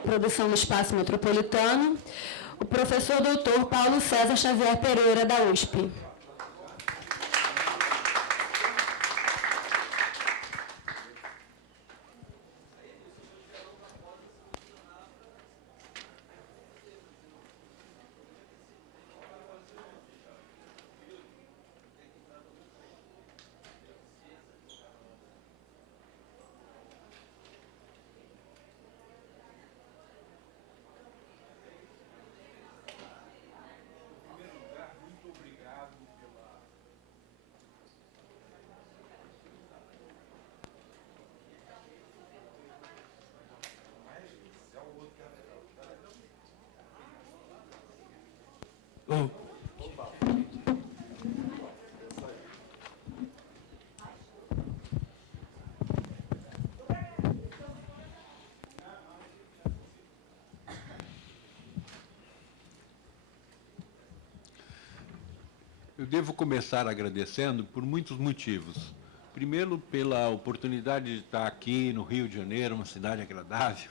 produção no Espaço Metropolitano, o professor doutor Paulo César Xavier Pereira, da USP. Eu devo começar agradecendo por muitos motivos. Primeiro, pela oportunidade de estar aqui no Rio de Janeiro, uma cidade agradável.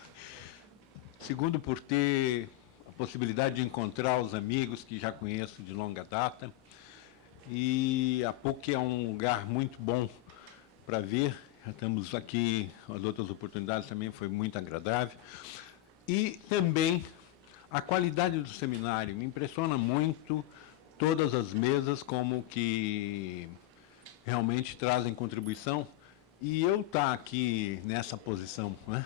Segundo, por ter a possibilidade de encontrar os amigos que já conheço de longa data. E a PUC é um lugar muito bom para ver. Já estamos aqui, as outras oportunidades também foi muito agradável. E também a qualidade do seminário me impressiona muito. Todas as mesas como que realmente trazem contribuição. E eu estar aqui nessa posição, né,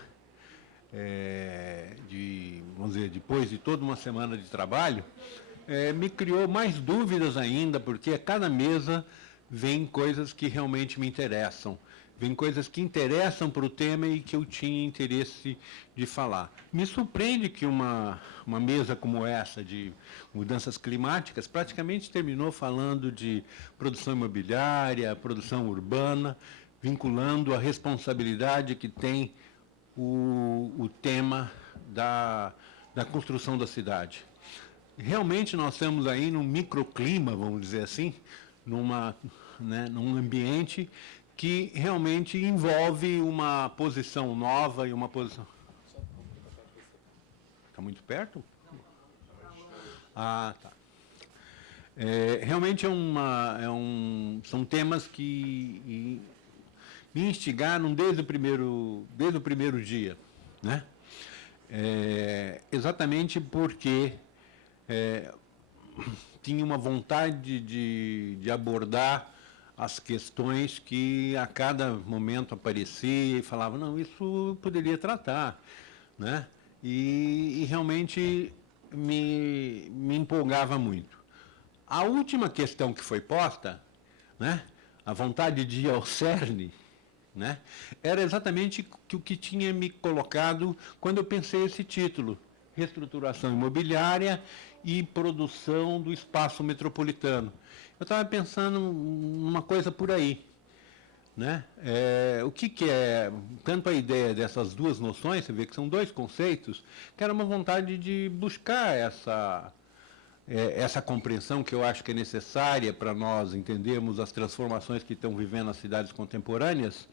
vamos dizer, depois de toda uma semana de trabalho, me criou mais dúvidas ainda, porque a cada mesa vem coisas que realmente me interessam. Vem coisas que interessam para o tema e que eu tinha interesse de falar. Me surpreende que uma mesa como essa, de mudanças climáticas, praticamente terminou falando de produção imobiliária, produção urbana, vinculando a responsabilidade que tem o tema da construção da cidade. Realmente nós estamos aí num microclima, vamos dizer assim, num ambiente que realmente envolve uma posição nova e uma posição... Está muito perto? Ah, tá. Realmente são temas que me instigaram desde o primeiro dia, né? Exatamente porque tinha uma vontade de abordar as questões que a cada momento aparecia e falava, não, isso poderia tratar, né? E realmente me empolgava muito. A última questão que foi posta, né, a vontade de ir ao cerne, né, era exatamente o que tinha me colocado quando eu pensei esse título, Reestruturação Imobiliária e Produção do Espaço Metropolitano. Eu estava pensando numa coisa por aí, né? O que é, tanto a ideia dessas duas noções, você vê que são dois conceitos, que era uma vontade de buscar essa compreensão que eu acho que é necessária para nós entendermos as transformações que estão vivendo as cidades contemporâneas,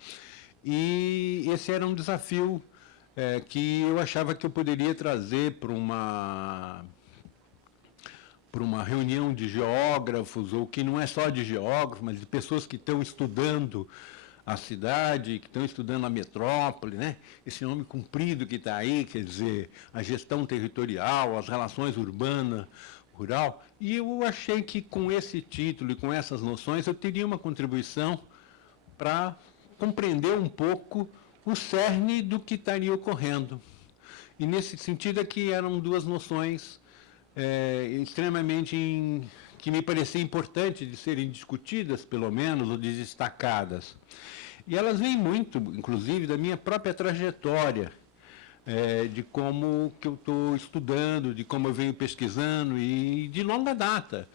e esse era um desafio que eu achava que eu poderia trazer para uma reunião de geógrafos, ou que não é só de geógrafos, mas de pessoas que estão estudando a cidade, que estão estudando a metrópole, né? Esse nome comprido que está aí, quer dizer, a gestão territorial, as relações urbana-rural. E eu achei que com esse título e com essas noções eu teria uma contribuição para compreender um pouco o cerne do que estaria ocorrendo. E nesse sentido é que eram duas noções extremamente que me parecia importante de serem discutidas, pelo menos, ou de destacadas. E elas vêm muito, inclusive, da minha própria trajetória, de como que eu estou estudando, de como eu venho pesquisando, e de longa data,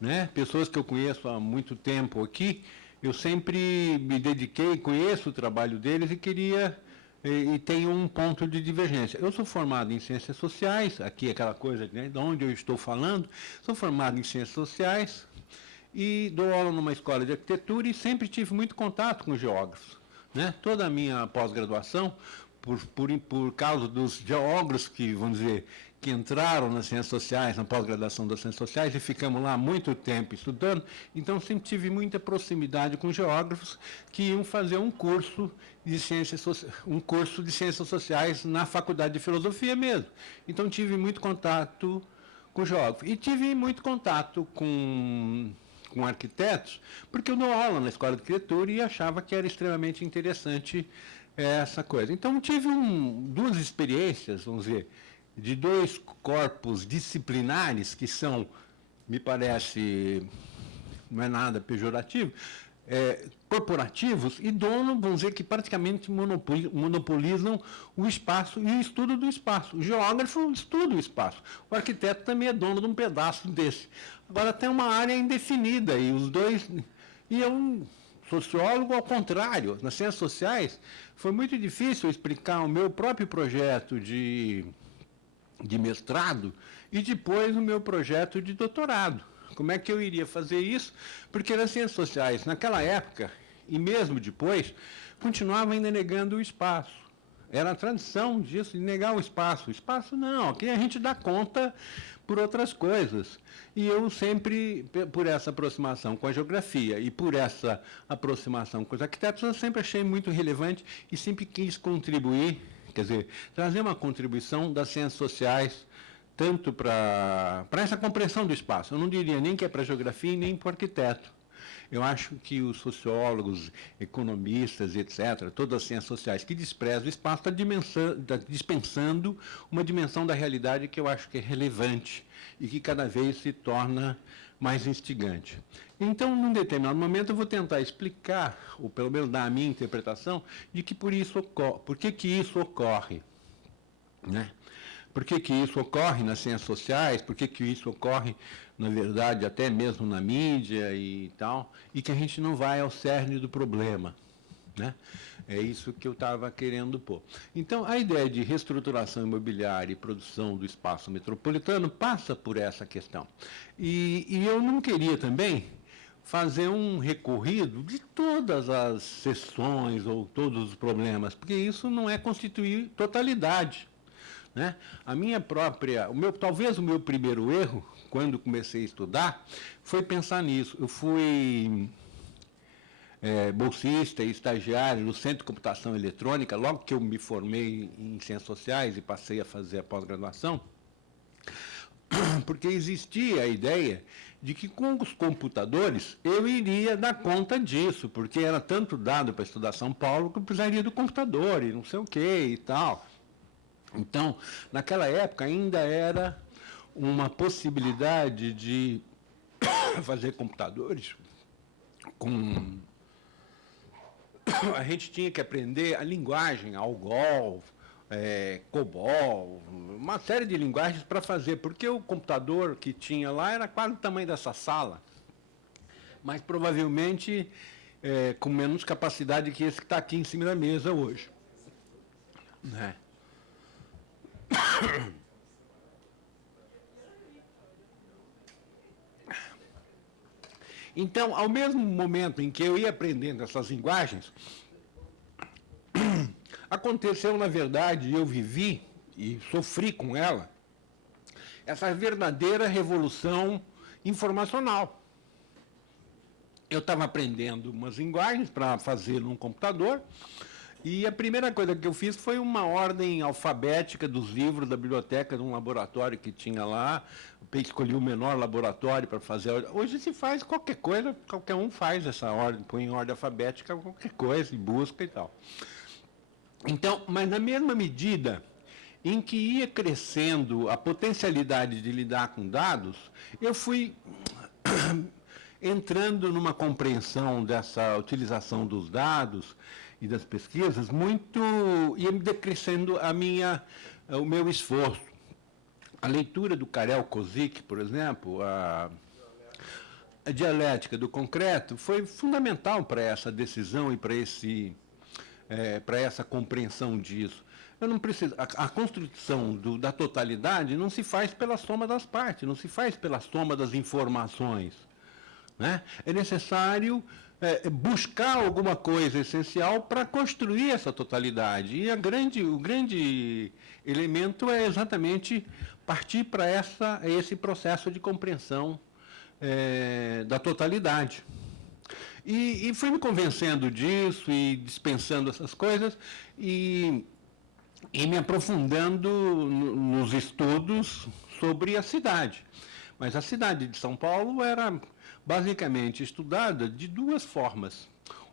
né? Pessoas que eu conheço há muito tempo aqui, eu sempre me dediquei, conheço o trabalho deles e queria... E tenho um ponto de divergência. Eu sou formado em Ciências Sociais, aqui aquela coisa, né, de onde eu estou falando, sou formado em Ciências Sociais e dou aula numa escola de arquitetura e sempre tive muito contato com geógrafos, né? Toda a minha pós-graduação, por causa dos geógrafos que, vamos dizer, que entraram nas ciências sociais, na pós-graduação das ciências sociais, e ficamos lá muito tempo estudando, então sempre tive muita proximidade com geógrafos que iam fazer um curso de ciências sociais na faculdade de filosofia mesmo. Então tive muito contato com geógrafos. E tive muito contato com arquitetos, porque eu dou aula na escola de arquitetura e achava que era extremamente interessante essa coisa. Então tive duas experiências, vamos dizer, de dois corpos disciplinares que são, me parece, não é nada pejorativo, corporativos e dono, vamos dizer, que praticamente monopolizam o espaço e o estudo do espaço. O geógrafo estuda o espaço. O arquiteto também é dono de um pedaço desse. Agora tem uma área indefinida e os dois... E é um sociólogo ao contrário. Nas ciências sociais foi muito difícil explicar o meu próprio projeto de mestrado e depois o meu projeto de doutorado. Como é que eu iria fazer isso? Porque nas ciências sociais, naquela época, e mesmo depois, continuava ainda negando o espaço. Era a tradição disso, de negar o espaço. O espaço não, aqui a gente dá conta por outras coisas. E eu sempre, por essa aproximação com a geografia e por essa aproximação com os arquitetos, eu sempre achei muito relevante e sempre quis contribuir, quer dizer, trazer uma contribuição das ciências sociais tanto para essa compreensão do espaço. Eu não diria nem que é para a geografia nem para o arquiteto. Eu acho que os sociólogos, economistas, etc., todas as ciências sociais que desprezam o espaço está dispensando uma dimensão da realidade que eu acho que é relevante e que cada vez se torna mais instigante. Então, num determinado momento, eu vou tentar explicar, ou pelo menos dar a minha interpretação, de que por que isso ocorre. Né? Por que isso ocorre nas ciências sociais, por que isso ocorre, na verdade, até mesmo na mídia e tal, e que a gente não vai ao cerne do problema. Né? É isso que eu estava querendo pôr. Então, a ideia de reestruturação imobiliária e produção do espaço metropolitano passa por essa questão. E eu não queria também fazer um recorrido de todas as seções ou todos os problemas, porque isso não é constituir totalidade. Né? Talvez o meu primeiro erro, quando comecei a estudar, foi pensar nisso. Eu fui bolsista e estagiário no Centro de Computação Eletrônica, logo que eu me formei em Ciências Sociais e passei a fazer a pós-graduação, porque existia a ideia de que com os computadores eu iria dar conta disso, porque era tanto dado para estudar São Paulo que eu precisaria do computador e não sei o quê e tal. Então, naquela época ainda era uma possibilidade de fazer computadores com... A gente tinha que aprender a linguagem, Algol, COBOL, uma série de linguagens para fazer, porque o computador que tinha lá era quase o tamanho dessa sala, mas provavelmente com menos capacidade que esse que está aqui em cima da mesa hoje. Né? Então, ao mesmo momento em que eu ia aprendendo essas linguagens, aconteceu, na verdade, e eu vivi e sofri com ela, essa verdadeira revolução informacional. Eu estava aprendendo umas linguagens para fazer num computador, e a primeira coisa que eu fiz foi uma ordem alfabética dos livros da biblioteca de um laboratório que tinha lá. Eu escolhi o menor laboratório para fazer. Hoje se faz qualquer coisa, qualquer um faz essa ordem, põe em ordem alfabética qualquer coisa e busca e tal. Então, mas na mesma medida em que ia crescendo a potencialidade de lidar com dados, eu fui entrando numa compreensão dessa utilização dos dados e das pesquisas, ia me decrescendo o meu esforço. A leitura do Karel Kozik, por exemplo, a dialética do concreto, foi fundamental para essa decisão e para essa compreensão disso. Eu não preciso, a construção da totalidade não se faz pela soma das partes, não se faz pela soma das informações. Né? É necessário buscar alguma coisa essencial para construir essa totalidade. E o grande elemento é exatamente partir para esse processo de compreensão da totalidade. E fui me convencendo disso e dispensando essas coisas e me aprofundando nos estudos sobre a cidade. Mas a cidade de São Paulo era basicamente estudada de duas formas.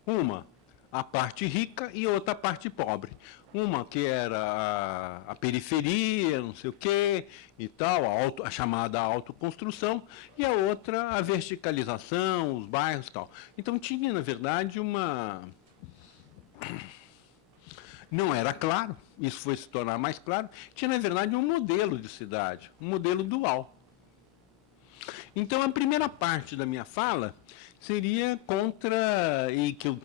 Uma, a parte rica, e outra, a parte pobre. Uma que era a periferia, não sei o quê, e tal, a chamada autoconstrução, e a outra, a verticalização, os bairros e tal. Então tinha, na verdade, não era claro, isso foi se tornar mais claro, tinha, na verdade, um modelo de cidade, um modelo dual. Então, a primeira parte da minha fala seria contra, e que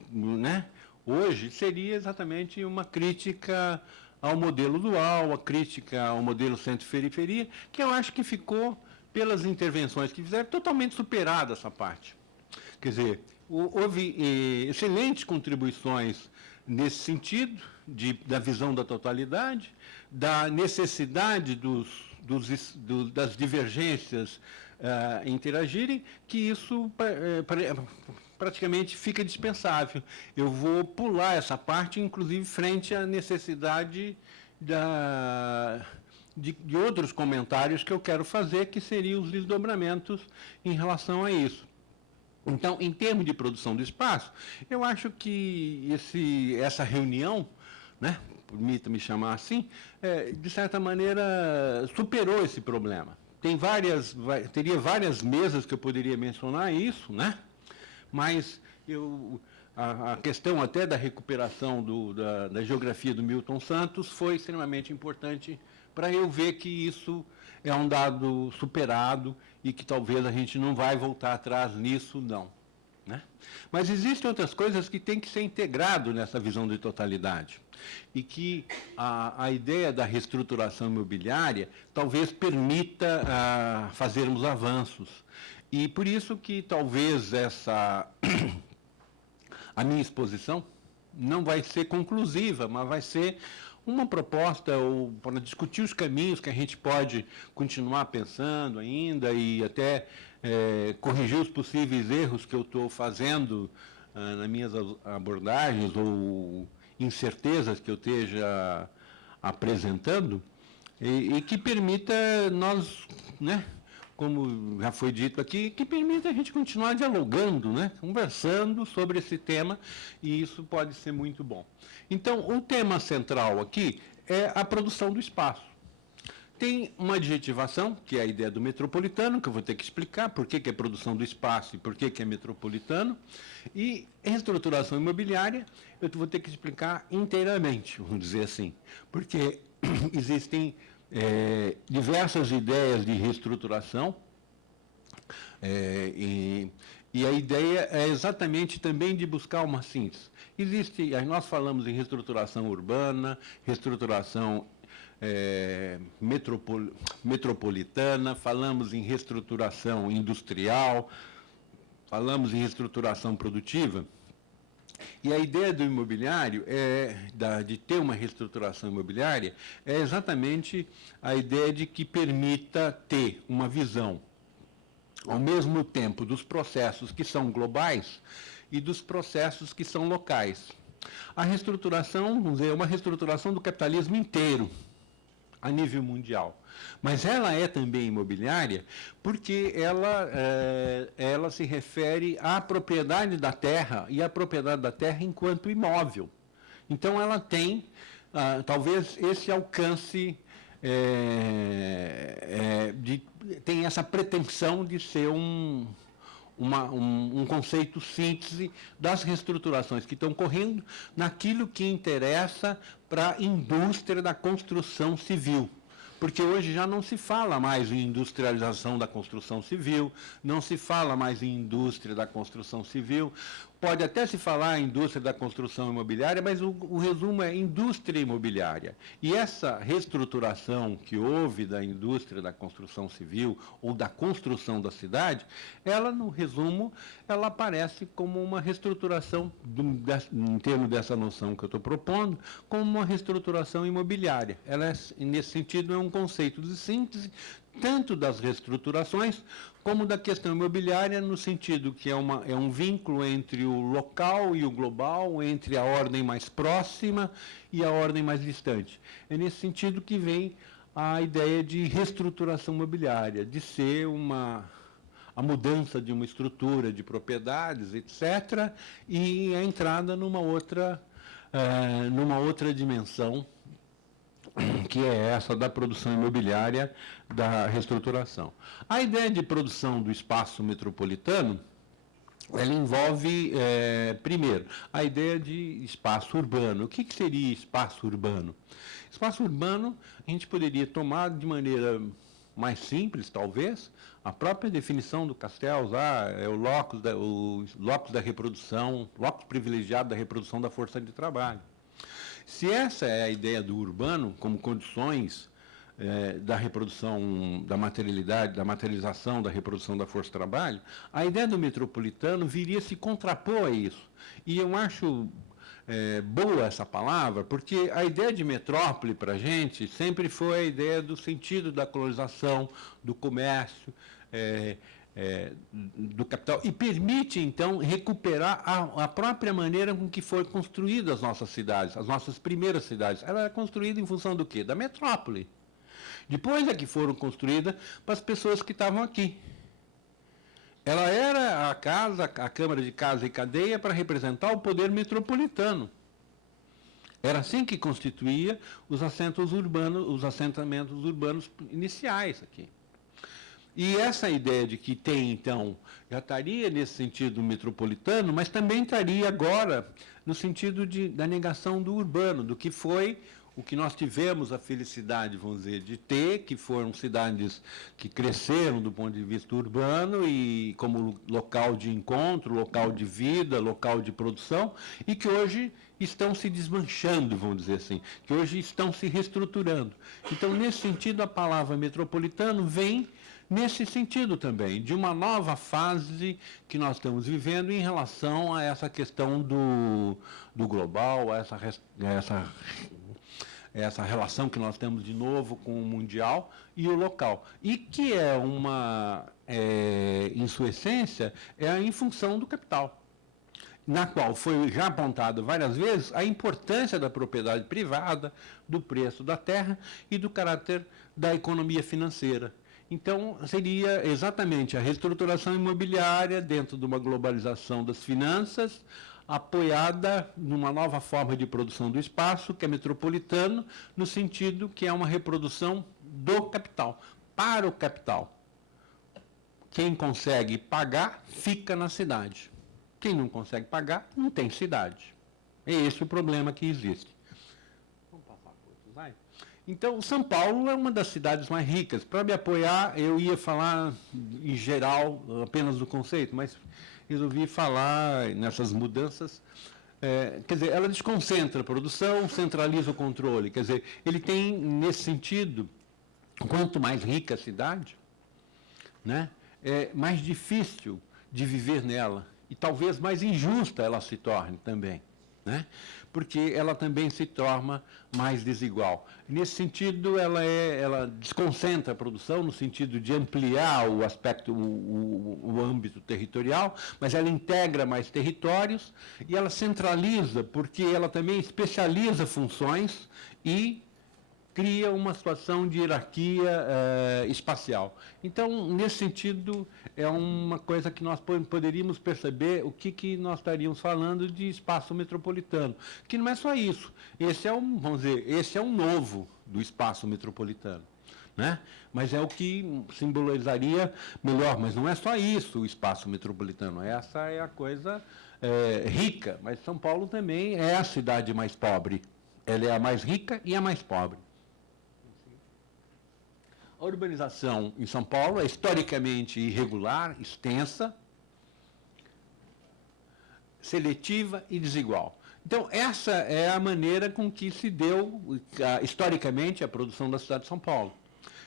hoje seria exatamente uma crítica ao modelo dual, a crítica ao modelo centro-periferia, que eu acho que ficou, pelas intervenções que fizeram, totalmente superada essa parte. Quer dizer, houve excelentes contribuições nesse sentido, da visão da totalidade, da necessidade das divergências interagirem, que isso praticamente fica dispensável. Eu vou pular essa parte, inclusive frente à necessidade de outros comentários que eu quero fazer, que seriam os desdobramentos em relação a isso. Então, em termos de produção do espaço, eu acho que essa reunião, permita-me chamar assim, de certa maneira superou esse problema. Teria várias mesas que eu poderia mencionar isso, mas a questão até da recuperação da geografia do Milton Santos foi extremamente importante para eu ver que isso é um dado superado e que talvez a gente não vai voltar atrás nisso, não. Mas existem outras coisas que têm que ser integrado nessa visão de totalidade e que a ideia da reestruturação imobiliária talvez permita fazermos avanços. E por isso que talvez a minha exposição não vai ser conclusiva, mas vai ser uma proposta para discutir os caminhos que a gente pode continuar pensando ainda e até corrigir os possíveis erros que eu estou fazendo nas minhas abordagens ou incertezas que eu esteja apresentando e que permita nós, como já foi dito aqui, que permita a gente continuar dialogando, conversando sobre esse tema, e isso pode ser muito bom. Então, o tema central aqui é a produção do espaço. Tem uma adjetivação, que é a ideia do metropolitano, que eu vou ter que explicar por que é produção do espaço e por que é metropolitano, e reestruturação imobiliária, eu vou ter que explicar inteiramente, vamos dizer assim, porque existem diversas ideias de reestruturação, e a ideia é exatamente também de buscar uma síntese. Nós falamos em reestruturação urbana, reestruturação metropolitana, falamos em reestruturação industrial, falamos em reestruturação produtiva. E a ideia do imobiliário, de ter uma reestruturação imobiliária, é exatamente a ideia de que permita ter uma visão, ao mesmo tempo, dos processos que são globais e dos processos que são locais. A reestruturação, vamos dizer, é uma reestruturação do capitalismo inteiro, a nível mundial. Mas ela é também imobiliária porque ela se refere à propriedade da terra e à propriedade da terra enquanto imóvel. Então, ela tem, talvez, esse alcance, tem essa pretensão de ser um conceito síntese das reestruturações que estão ocorrendo naquilo que interessa para a indústria da construção civil. Porque hoje já não se fala mais em industrialização da construção civil, não se fala mais em indústria da construção civil. pode até se falar em indústria da construção imobiliária, mas o resumo é indústria imobiliária. E essa reestruturação que houve da indústria da construção civil ou da construção da cidade, ela, no resumo, ela aparece como uma reestruturação, em termos dessa noção que eu estou propondo, como uma reestruturação imobiliária. Ela, nesse sentido, é um conceito de síntese, tanto das reestruturações, como da questão imobiliária, no sentido que é um vínculo entre o local e o global, entre a ordem mais próxima e a ordem mais distante. É nesse sentido que vem a ideia de reestruturação imobiliária, de ser a mudança de uma estrutura de propriedades, etc., e a entrada numa outra dimensão, que é essa da produção imobiliária, da reestruturação. A ideia de produção do espaço metropolitano, ela envolve, primeiro, a ideia de espaço urbano. O que seria espaço urbano? Espaço urbano, a gente poderia tomar de maneira mais simples, talvez, a própria definição do Castells, é o locus da reprodução, locus privilegiado da reprodução da força de trabalho. Se essa é a ideia do urbano, como condições da reprodução da materialidade, da materialização da reprodução da força de trabalho, a ideia do metropolitano viria se contrapor a isso. E eu acho boa essa palavra, porque a ideia de metrópole para a gente sempre foi a ideia do sentido da colonização, do comércio, do capital, e permite, então, recuperar a própria maneira com que foram construídas as nossas cidades, as nossas primeiras cidades. Ela era construída em função do quê? Da metrópole. Depois é que foram construídas para as pessoas que estavam aqui. Ela era a Câmara de Casa e Cadeia para representar o poder metropolitano. Era assim que constituía os assentamentos urbanos iniciais aqui. E essa ideia de que tem, então, já estaria nesse sentido metropolitano, mas também estaria agora no sentido da negação do urbano, do que foi o que nós tivemos a felicidade, vamos dizer, de ter, que foram cidades que cresceram do ponto de vista urbano e como local de encontro, local de vida, local de produção, e que hoje estão se desmanchando, vamos dizer assim, que hoje estão se reestruturando. Então, nesse sentido, a palavra metropolitano vem nesse sentido também, de uma nova fase que nós estamos vivendo em relação a essa questão do global, a essa relação que nós temos de novo com o mundial e o local. E que em sua essência, é em função do capital, na qual foi já apontado várias vezes a importância da propriedade privada, do preço da terra e do caráter da economia financeira. Então, seria exatamente a reestruturação imobiliária dentro de uma globalização das finanças, apoiada numa nova forma de produção do espaço, que é metropolitano, no sentido que é uma reprodução do capital, para o capital. Quem consegue pagar, fica na cidade. Quem não consegue pagar, não tem cidade. É esse o problema que existe. Vamos passar para outro slide? Então, São Paulo é uma das cidades mais ricas. Para me apoiar, eu ia falar em geral apenas do conceito, mas resolvi falar nessas mudanças. Quer dizer, ela desconcentra a produção, centraliza o controle. Quer dizer, ele tem, nesse sentido, quanto mais rica a cidade, né, é mais difícil de viver nela. E talvez mais injusta ela se torne também, né? Porque ela também se torna mais desigual. Nesse sentido, ela desconcentra a produção, no sentido de ampliar o aspecto, o âmbito territorial, mas ela integra mais territórios e ela centraliza, porque ela também especializa funções e cria uma situação de hierarquia espacial. Então, nesse sentido, é uma coisa que nós poderíamos perceber o que nós estaríamos falando de espaço metropolitano, que não é só isso. Esse é um novo do espaço metropolitano, né? Mas é o que simbolizaria melhor, mas não é só isso o espaço metropolitano, essa é a coisa rica, mas São Paulo também é a cidade mais pobre. Ela é a mais rica e a mais pobre. A urbanização em São Paulo é historicamente irregular, extensa, seletiva e desigual. Então, essa é a maneira com que se deu, historicamente, a produção da cidade de São Paulo.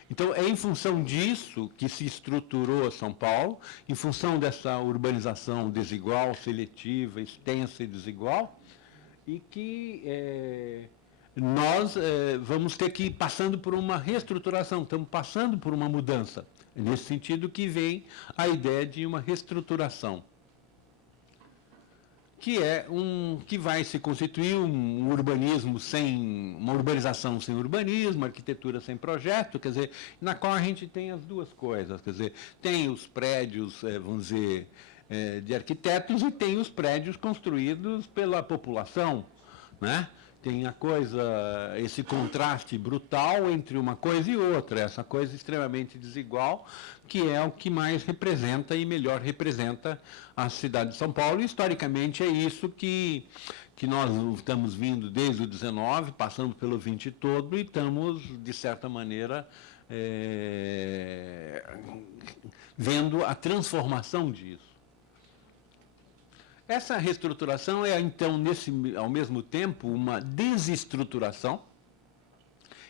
Então, é em função disso que se estruturou São Paulo, em função dessa urbanização desigual, seletiva, extensa e desigual, e que nós vamos ter que ir passando por uma reestruturação, estamos passando por uma mudança. É nesse sentido que vem a ideia de uma reestruturação, que vai se constituir um urbanismo sem, uma urbanização sem urbanismo, arquitetura sem projeto, quer dizer, na qual a gente tem as duas coisas, quer dizer, tem os prédios, vamos dizer, de arquitetos e tem os prédios construídos pela população, né? Tem a coisa, esse contraste brutal entre uma coisa e outra, essa coisa extremamente desigual, que é o que mais representa e melhor representa a cidade de São Paulo. E, historicamente, é isso que nós estamos vindo desde o 19, passando pelo 20 todo, e estamos, de certa maneira, vendo a transformação disso. Essa reestruturação é, então, ao mesmo tempo, uma desestruturação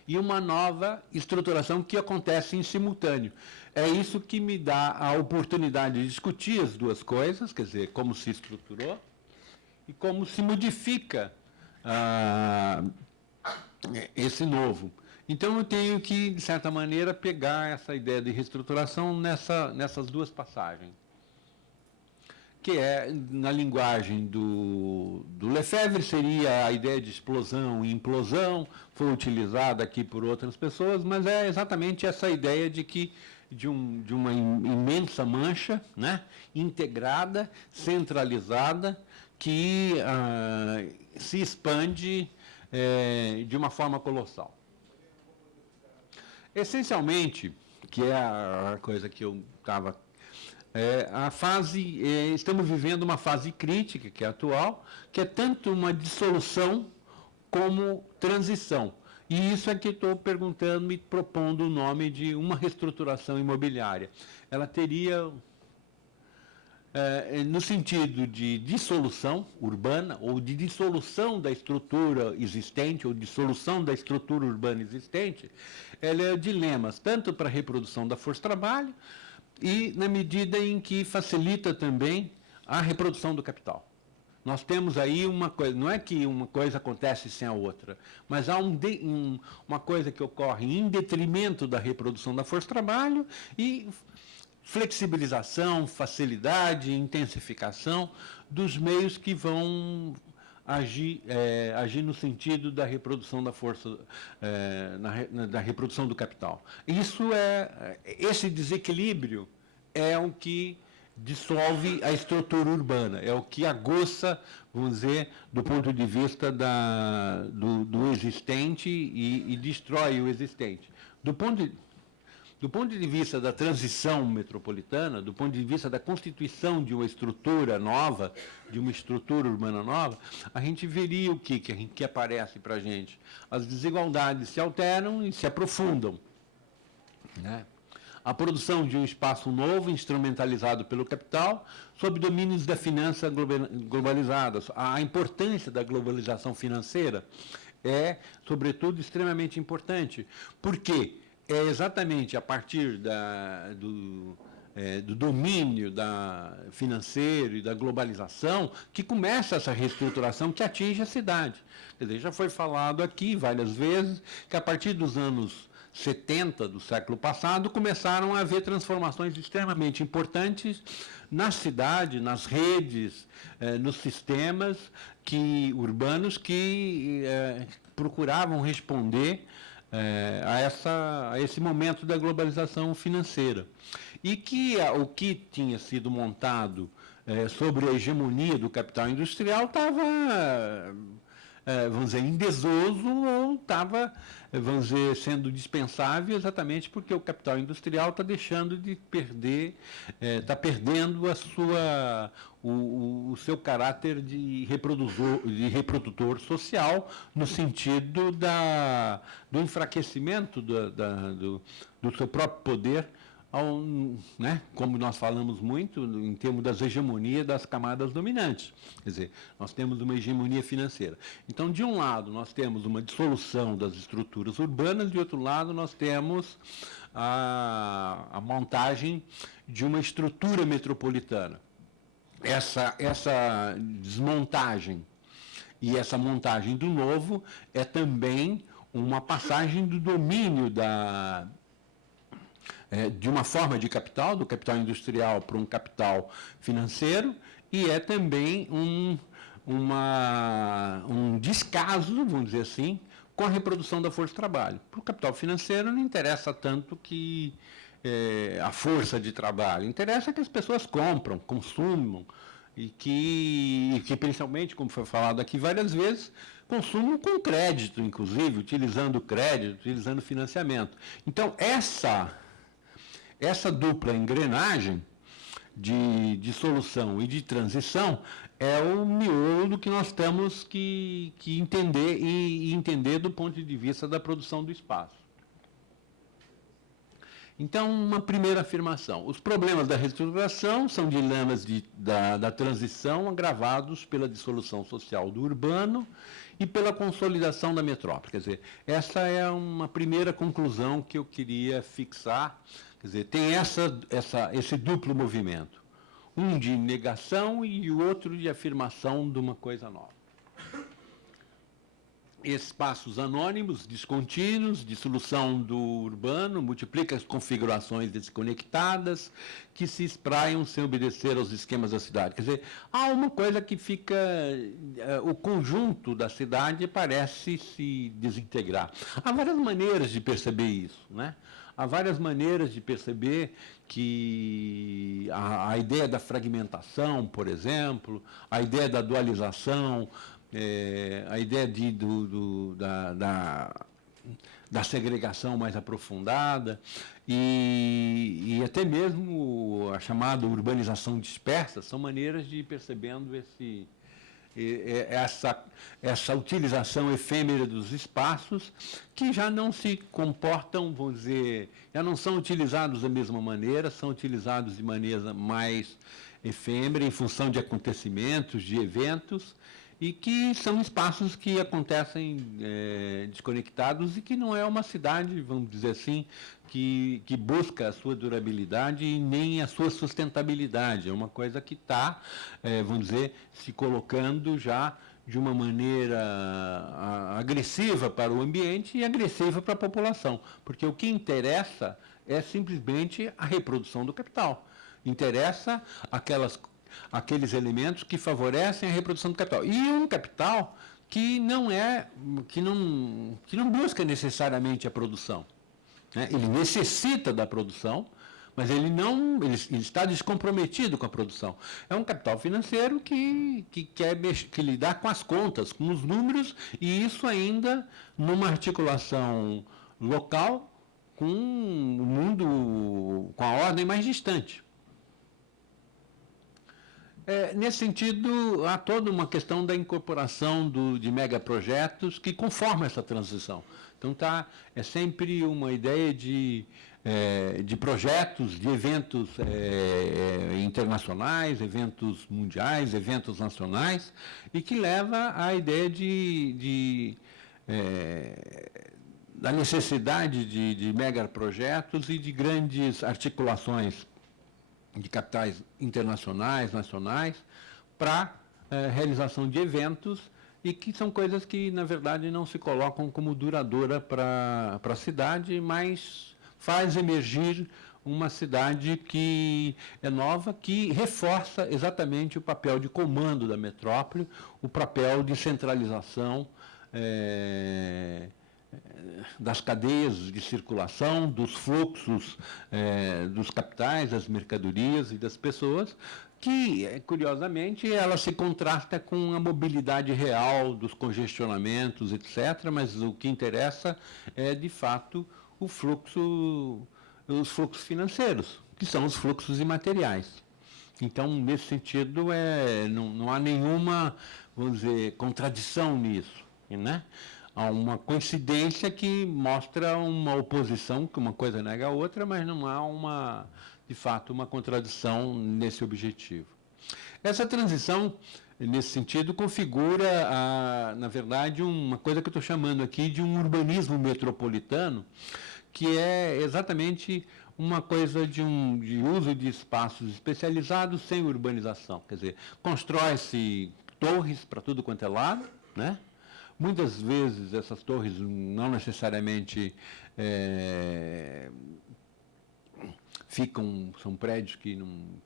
e uma nova estruturação que acontece em simultâneo. É isso que me dá a oportunidade de discutir as duas coisas, quer dizer, como se estruturou e como se modifica esse novo. Então, eu tenho que, de certa maneira, pegar essa ideia de reestruturação nessas duas passagens, que é, na linguagem do Lefebvre, seria a ideia de explosão e implosão, foi utilizada aqui por outras pessoas, mas é exatamente essa ideia de uma imensa mancha, né, integrada, centralizada, que se expande de uma forma colossal. Essencialmente, que é a coisa que eu estava... estamos vivendo uma fase crítica, que é atual, que é tanto uma dissolução como transição. E isso é que estou perguntando e propondo o nome de uma reestruturação imobiliária. Ela teria, no sentido de dissolução urbana, ou de dissolução da estrutura existente, ou dissolução da estrutura urbana existente, ela é dilemas, tanto para a reprodução da força-trabalho, e na medida em que facilita também a reprodução do capital. Nós temos aí uma coisa, não é que uma coisa acontece sem a outra, mas há uma coisa que ocorre em detrimento da reprodução da força-trabalho e flexibilização, facilidade, intensificação dos meios que vão agir no sentido da reprodução da força, da reprodução do capital. Esse desequilíbrio é o que dissolve a estrutura urbana, é o que aguça, vamos dizer, do ponto de vista do existente e destrói o existente. Do ponto de vista da transição metropolitana, do ponto de vista da constituição de uma estrutura nova, de uma estrutura urbana nova, a gente veria o que aparece para a gente. As desigualdades se alteram e se aprofundam, né? A produção de um espaço novo, instrumentalizado pelo capital, sob domínios da finança globalizada. A importância da globalização financeira é, sobretudo, extremamente importante. Por quê? É exatamente a partir do domínio financeiro e da globalização que começa essa reestruturação que atinge a cidade. Quer dizer, já foi falado aqui várias vezes que a partir dos anos 70 do século passado começaram a haver transformações extremamente importantes na cidade, nas redes, nos sistemas urbanos que procuravam responder a esse momento da globalização financeira. E que o que tinha sido montado sobre a hegemonia do capital industrial estava, vamos dizer, em desuso ou estava, vamos dizer, sendo dispensável exatamente porque o capital industrial está deixando de perder, está perdendo o seu caráter de reprodutor social, no sentido do enfraquecimento do seu próprio poder né, como nós falamos muito, em termos das hegemonias das camadas dominantes. Quer dizer, nós temos uma hegemonia financeira. Então, de um lado, nós temos uma dissolução das estruturas urbanas, de outro lado, nós temos a montagem de uma estrutura metropolitana. Essa desmontagem e essa montagem do novo é também uma passagem do domínio de uma forma de capital, do capital industrial para um capital financeiro, e é também um descaso, vamos dizer assim, com a reprodução da força de trabalho. Para o capital financeiro não interessa tanto que a força de trabalho, interessa que as pessoas compram, consumam, e que principalmente, como foi falado aqui várias vezes, consumam com crédito, inclusive, utilizando crédito, utilizando financiamento. Então, essa dupla engrenagem de dissolução e de transição é o miolo do que nós temos que entender e entender do ponto de vista da produção do espaço. Então, uma primeira afirmação. Os problemas da reestruturação são dilemas da transição agravados pela dissolução social do urbano e pela consolidação da metrópole. Quer dizer, essa é uma primeira conclusão que eu queria fixar. Quer dizer, tem esse duplo movimento. Um de negação e o outro de afirmação de uma coisa nova. Espaços anônimos, descontínuos, dissolução do urbano, multiplica as configurações desconectadas, que se espraiam sem obedecer aos esquemas da cidade. Quer dizer, há uma coisa que fica... o conjunto da cidade parece se desintegrar. Há várias maneiras de perceber isso, né? Há várias maneiras de perceber que a ideia da fragmentação, por exemplo, a ideia da dualização, a ideia da segregação mais aprofundada e até mesmo a chamada urbanização dispersa são maneiras de ir percebendo essa utilização efêmera dos espaços que já não se comportam, vamos dizer, já não são utilizados da mesma maneira, são utilizados de maneira mais efêmera em função de acontecimentos, de eventos, e que são espaços que acontecem desconectados e que não é uma cidade, vamos dizer assim, que busca a sua durabilidade e nem a sua sustentabilidade. É uma coisa que está, vamos dizer, se colocando já de uma maneira agressiva para o ambiente e agressiva para a população, porque o que interessa é simplesmente a reprodução do capital. Interessa aqueles elementos que favorecem a reprodução do capital. E um capital que não busca necessariamente a produção, né? Ele necessita da produção, mas ele está descomprometido com a produção. É um capital financeiro que lidar com as contas, com os números, e isso ainda numa articulação local com o mundo, com a ordem mais distante. Nesse sentido, há toda uma questão da incorporação de megaprojetos que conformam essa transição. Então, é sempre uma ideia de projetos, de eventos internacionais, eventos mundiais, eventos nacionais, e que leva à ideia da necessidade de megaprojetos e de grandes articulações de capitais internacionais, nacionais, para realização de eventos, e que são coisas que, na verdade, não se colocam como duradoura para a cidade, mas faz emergir uma cidade que é nova, que reforça exatamente o papel de comando da metrópole, o papel de centralização das cadeias de circulação, dos fluxos dos capitais, das mercadorias e das pessoas, que, curiosamente, ela se contrasta com a mobilidade real dos congestionamentos, etc., mas o que interessa é, de fato, os fluxos financeiros, que são os fluxos imateriais. Então, nesse sentido, não há nenhuma, vamos dizer, contradição nisso, né? há uma coincidência que mostra uma oposição, que uma coisa nega a outra, mas não há, de fato, uma contradição nesse objetivo. Essa transição, nesse sentido, configura, na verdade, uma coisa que eu estou chamando aqui de um urbanismo metropolitano, que é exatamente uma coisa de uso de espaços especializados sem urbanização. Quer dizer, constrói-se torres para tudo quanto é lado, né? Muitas vezes essas torres não necessariamente são prédios que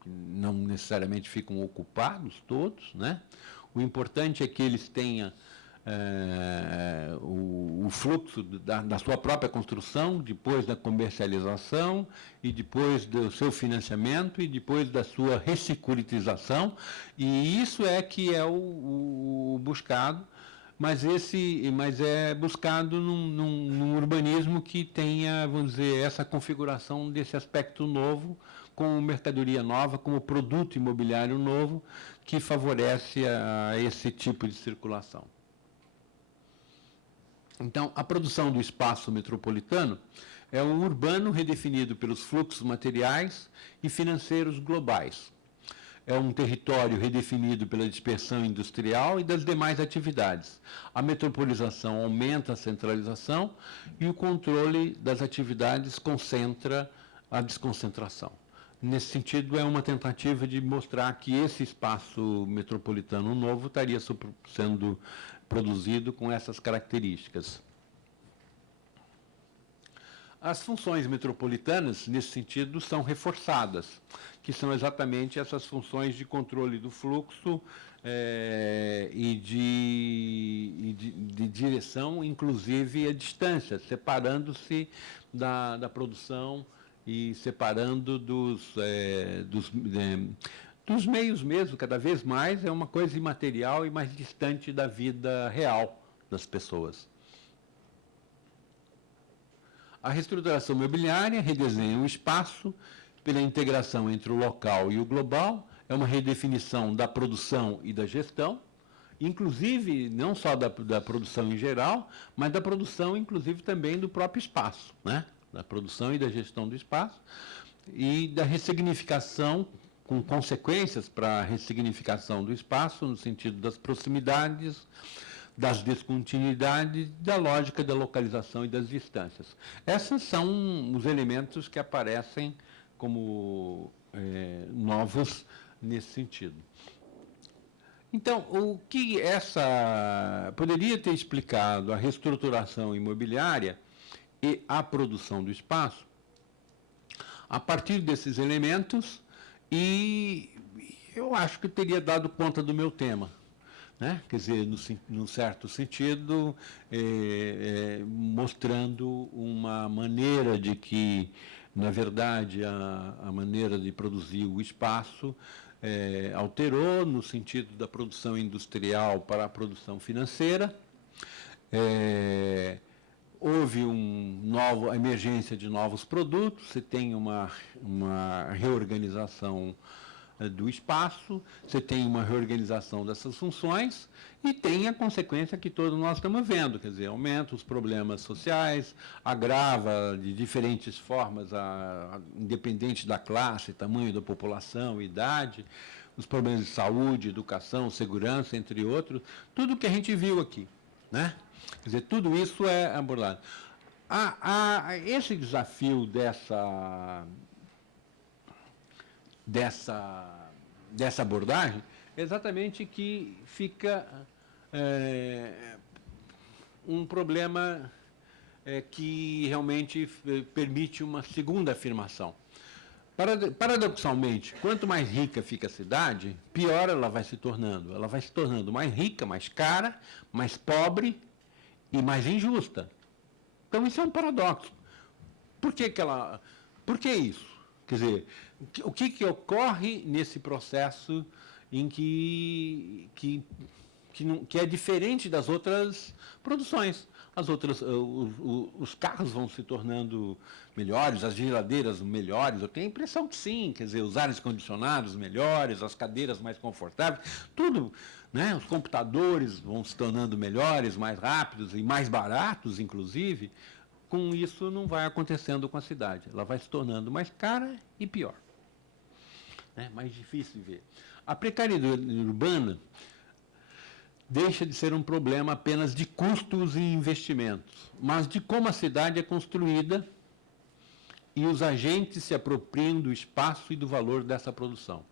não necessariamente ficam ocupados todos, né? O importante é que eles tenham o fluxo da sua própria construção, depois da comercialização, e depois do seu financiamento, e depois da sua ressecuritização, e isso é que é o buscado, mas é buscado num urbanismo que tenha, vamos dizer, essa configuração desse aspecto novo, com mercadoria nova, como produto imobiliário novo, que favorece a esse tipo de circulação. Então, a produção do espaço metropolitano é um urbano redefinido pelos fluxos materiais e financeiros globais. É um território redefinido pela dispersão industrial e das demais atividades. A metropolização aumenta a centralização e o controle das atividades concentra a desconcentração. Nesse sentido, é uma tentativa de mostrar que esse espaço metropolitano novo estaria sendo produzido com essas características. As funções metropolitanas, nesse sentido, são reforçadas, que são exatamente essas funções de controle do fluxo e de direção, inclusive a distância, separando-se da produção e separando dos meios mesmo, cada vez mais, é uma coisa imaterial e mais distante da vida real das pessoas. A reestruturação imobiliária redesenha o espaço pela integração entre o local e o global, é uma redefinição da produção e da gestão, inclusive não só da produção em geral, mas da produção, inclusive, também do próprio espaço, né? Da produção e da gestão do espaço, e da ressignificação, com consequências para a ressignificação do espaço, no sentido das proximidades, das descontinuidades, da lógica da localização e das distâncias. Esses são os elementos que aparecem como novos nesse sentido. Então, o que poderia ter explicado a reestruturação imobiliária e a produção do espaço a partir desses elementos, e eu acho que teria dado conta do meu tema. Né? Quer dizer, num certo sentido, mostrando uma maneira de que, na verdade, a maneira de produzir o espaço alterou no sentido da produção industrial para a produção financeira. Houve a emergência de novos produtos, você tem uma reorganização do espaço, você tem uma reorganização dessas funções e tem a consequência que todos nós estamos vendo, quer dizer, aumenta os problemas sociais, agrava de diferentes formas, independente da classe, tamanho da população, idade, os problemas de saúde, educação, segurança, entre outros, tudo que a gente viu aqui, né? Quer dizer, tudo isso é abordado. Esse desafio dessa abordagem, exatamente que fica um problema que realmente permite uma segunda afirmação. Paradoxalmente, quanto mais rica fica a cidade, pior ela vai se tornando. Ela vai se tornando mais rica, mais cara, mais pobre e mais injusta. Então, isso é um paradoxo. Por que isso? Quer dizer, o que ocorre nesse processo em que é diferente das outras produções? os carros vão se tornando melhores, as geladeiras melhores. Eu tenho a impressão que sim, quer dizer, os ares condicionados melhores, as cadeiras mais confortáveis, tudo, né? Os computadores vão se tornando melhores, mais rápidos e mais baratos, inclusive. Com isso não vai acontecendo com a cidade. Ela vai se tornando mais cara e pior. Mais difícil de ver. A precariedade urbana deixa de ser um problema apenas de custos e investimentos, mas de como a cidade é construída e os agentes se apropriam do espaço e do valor dessa produção.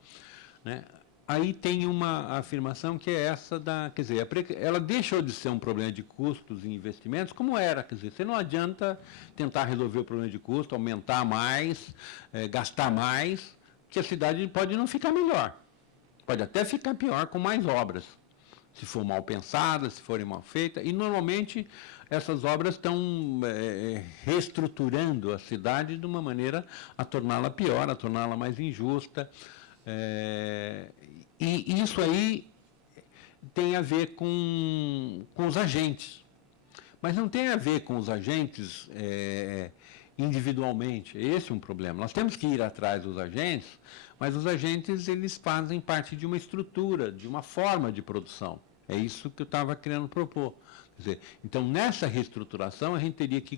Aí tem uma afirmação que é essa quer dizer, ela deixou de ser um problema de custos e investimentos, como era, quer dizer, você não adianta tentar resolver o problema de custo, aumentar mais, gastar mais, que a cidade pode não ficar melhor, pode até ficar pior com mais obras, se for mal pensada, se forem mal feitas, e normalmente essas obras estão reestruturando a cidade de uma maneira a torná-la pior, a torná-la mais injusta. E isso aí tem a ver com os agentes, mas não tem a ver com os agentes individualmente. Esse é um problema. Nós temos que ir atrás dos agentes, mas os agentes eles fazem parte de uma estrutura, de uma forma de produção. É isso que eu estava querendo propor. Quer dizer, então, nessa reestruturação, a gente teria que